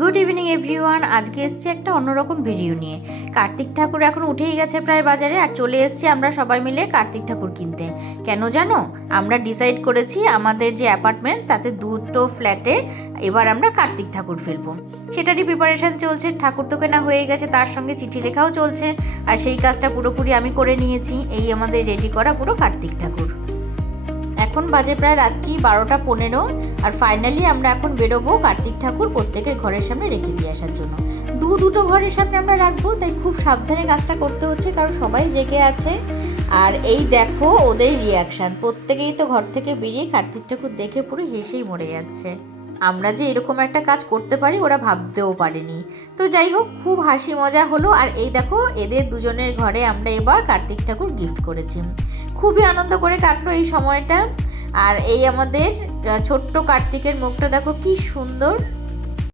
Good evening everyone. আজকে এসছি একটা অন্যরকম ভিডিও নিয়ে। কার্তিক ঠাকুর এখন উঠেই গেছে প্রায় বাজারে, আর চলে এসছি আমরা সবাই মিলে কার্তিক ঠাকুর কিনতে। কেন জানো? আমরা ডিসাইড করেছি আমাদের যে অ্যাপার্টমেন্ট তাতে দুটো ফ্ল্যাটে এবার আমরা কার্তিক ঠাকুর ফেলবো। সেটারই প্রিপারেশান চলছে। ঠাকুর তো কেনা হয়ে গেছে, তার সঙ্গে চিঠি লেখাও চলছে, আর সেই কাজটা পুরোপুরি আমি করে নিয়েছি। এই আমাদের রেডি করা পুরো কার্তিক ঠাকুর। এখন বাজে প্রায় রাত্রি 12টা 15, আর ফাইনালি আমরা এখন বেরোবো কার্তিক ঠাকুর প্রত্যেকের ঘরের সামনে রেখে দিয়ে আসার জন্য। দুটো ঘরের সামনে আমরা রাখবো, তাই খুব সাবধানে কাজটা করতে হচ্ছে, কারণ সবাই জেগে আছে। আর এই দেখো ওদের রিয়াকশান, প্রত্যেকেই তো ঘর থেকে বেরিয়ে কার্তিক ঠাকুর দেখে পুরো হেসেই মরে যাচ্ছে। আমরা যে এরকম একটা কাজ করতে পারি ওরা ভাবতেও পারেনি। তো যাই হোক, খুব হাসি মজা হলো। আর এই দেখো এদের দুজনের ঘরে আমরা এবার কার্তিক ঠাকুর গিফট করেছি। খুবই আনন্দ করে কাটলো এই সময়টা। আর এই আমাদের ছোট্ট কার্তিকের মুখটা দেখো কি সুন্দর।